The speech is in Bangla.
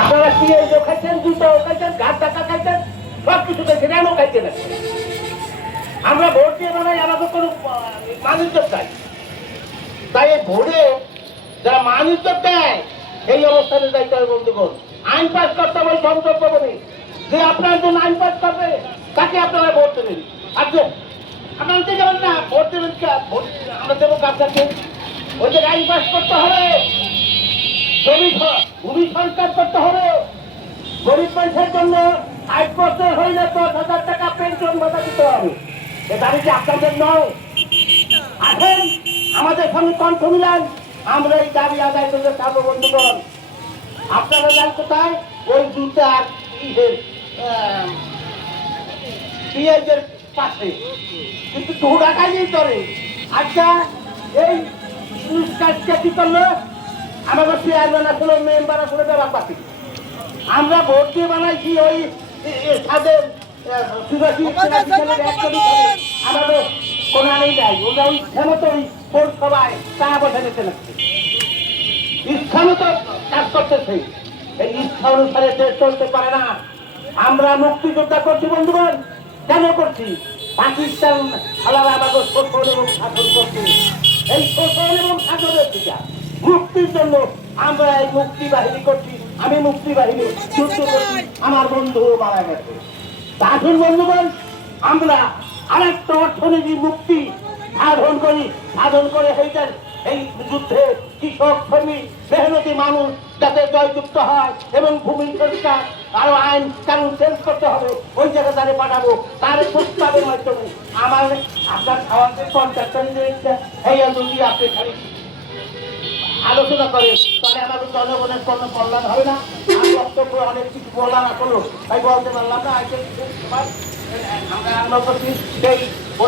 আপনারা এই খাইছেন? জুতো খাইছেন ঘাট টাকা খাইছেন সব কিছু খাইছেন এমন খাইছেন আমরা ভোট দিয়ে মানে আমাদের কোনো মানুষ চাই। তাই এই ভোটে যারা মানুষ দেয় সেই অবস্থানে যাইতে হবে বন্ধুগণ। আইন পাস করতে হবে সংসদ ভবনে যে আপনার জন্য আইন পাস করবে, তাকে আপনারা ভোট দেবেন। আর যে আপনারা যাবেন না, ভোট দেবেন আমরা দেবো আপনাকে ওই যে আইন পাস করতে হবে। স- ভূমি সংস্কার করতে হবে। গরিব মানুষের জন্য ষাট বছর হইলে দশ হাজার টাকা পেনশন ভাতা দিতে হবে। এ দাবি কি আপনাদের নয়? আসেন, আমাদের সঙ্গে কণ্ঠ মিলান। আমরা এই দাবি আদায় করতে থাকব, বন্ধুগণ। আপনারা যান কোথায়? ওই জুতার পিঁয়াজের পাশে। কিন্তু ধুড়া খাইলেই চলে আচ্ছা এই কাজটা কি করল? আমাদের চেয়ারম্যান আসলে মেম্বার আসলে ব্যাপার পাচ্ছি আমরা ভোট দিয়ে বানাইছি ওই সাদের আমাদের কোনো আনেই নাই ওরা ওই ক্ষমতা ওই টাকা পয়সা নিতে লাগছে ইচ্ছা মতো কাজ করতেছে। এই ইচ্ছা অনুসারে দেশ চলতে পারে না। আমরা মুক্তিযোদ্ধা করছি বন্ধুগণ। কেন করছি? পাকিস্তান আলাদা আমাদের শোষণ এবং শাসন করছে। এই শোষণ এবং শাসনের টিকা মুক্তির জন্য আমরা এই মুক্তি বাহিনী করছি আমি মুক্তি বাহিনী যুদ্ধ করছি আমার বন্ধু মারা গেছে। আসুন বন্ধুগণ আমরা আরেকটা অর্থনীতি মুক্তি সাধন করি সাধন করে সেইটার এই যুদ্ধে কৃষক শ্রমিক মেহনতি মানুষ যাতে জয়যুক্ত হয় এবং ভূমি সংস্কার আরও আইন কানুন চেঞ্জ করতে হবে ওই জায়গায় তারে পাঠাবো তার প্রস্তাবের মাধ্যমে। আমার আপনার খাওয়াতে কন্ট্রাক্টর এই যদি আপনি খালি আলোচনা করে, তাহলে আমাদের জনগণের কোনো কল্যাণ হবে না। আমি বক্তব্য অনেক কিছু বলার করল তাই বলতে পারলাম না আজকে আমরা আমরা সেই